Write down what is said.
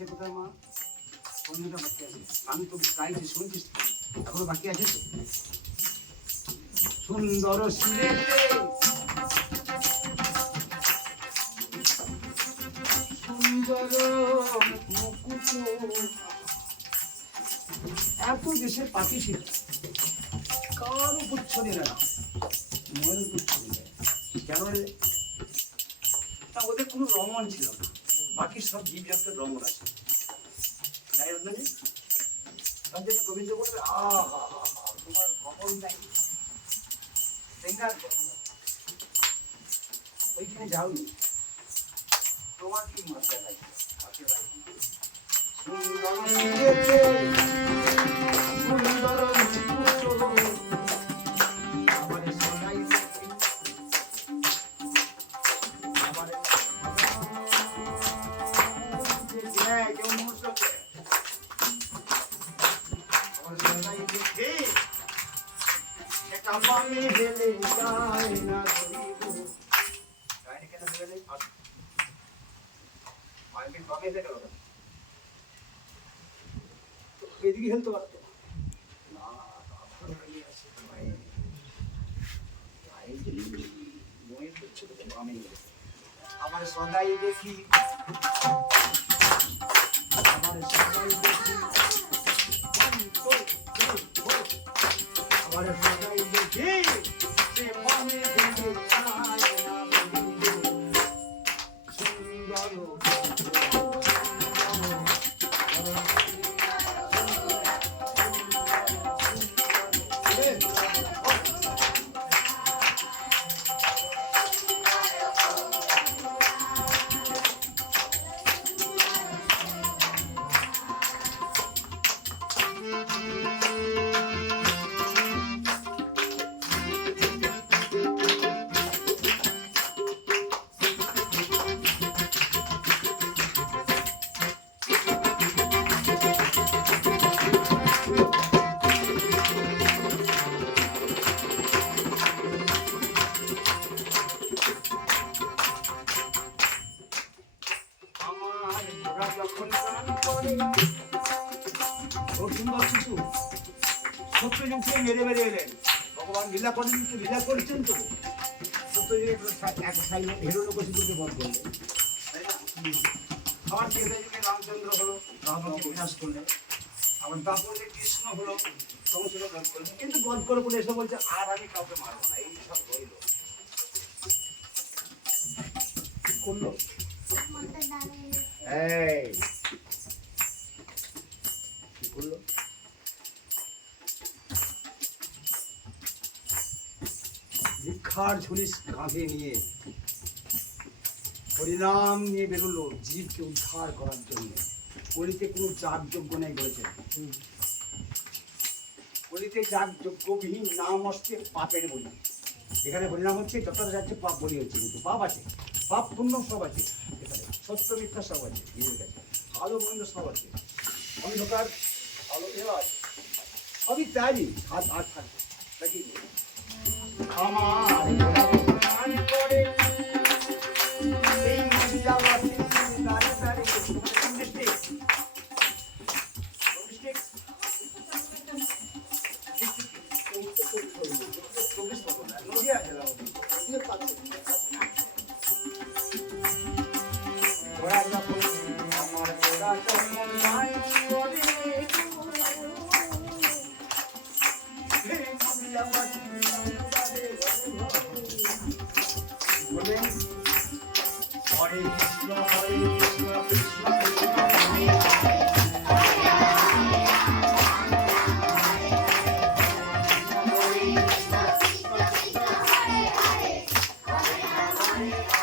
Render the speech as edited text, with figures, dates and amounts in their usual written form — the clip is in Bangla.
আছে কোথায় মা? সন্ধ্যেটা বাকি আছে। আমি তো গাইছি শুনছিস, এখনো বাকি আছে তো। সুন্দর সিলেতে সুন্দর মুকুট, এত দেশের পাখি ছিল, কারো পুচ্ছ দিলে না, ময়ূর পুচ্ছ দিলে কেন রে? তা ওদের কোনো রমণ ছিল না, বাকি সব জীব জগতের রমণ আছে। তাই আপনাদের তাদের গোবিন্দ বলবে, আহা তোমার ভ্রমণ নাই, ওইখানে যাওনি, তোমার কি মাত্রা লাগবে? সুন্দর আমার সোনাই আমি হেলে যাই না ধরিব, গাড়ি কেন হেলে মার্কেট কমে গেল না, এদিকে হেলতে পারতো না, আমার সদাই দেখি, আমার সদাই দেখি, আমার সদাই দেখি, সে মনে দেখে চায় না সুন্দর মেরে মেরে এলেন, ভগবান লীলা করেন, লীলা করছেন তো হেরো লোক সিঁদুরকে বধ করলেন, তাই না? আবার যুগে রামচন্দ্র হলো, রাবণকে বিনাশ করলেন, আবার তারপরে কৃষ্ণ হলো, সমস্ত বধ করলেন, কিন্তু বধ করে বলে এসে বলছে আর আমি কাউকে মারবো না, এই সব হইল করলো। এই কি করলো? ভিক্ষার ঝুলিস কাঁধে নিয়ে হরিনাম নিয়ে বেরোলো জীবকে উদ্ধার করার জন্য। কলিতে কোনো যাগযজ্ঞ নেই বলেছেন, কলিতে যাগযজ্ঞবিহীন নাম আসছে পাপের বলি। এখানে হরিনাম হচ্ছে, যতটা যাচ্ছে পাপ বলি হচ্ছে, কিন্তু পাপ আছে, পাপ পুণ্য সব আছে এখানে, সত্য মিথ্যা সব আছে নিজের কাছে, ভালো মন্দ সব আছে, অন্ধকার আলো দেওয়া আছে, সবই তাই হাত হাত থাকবে নাকি? আমার করে এই মহিলাবাসী দাঁড়ে দাঁড়িয়ে হরে কৃষ্ণ কৃষ্ণ কৃষ্ণ হরে হরে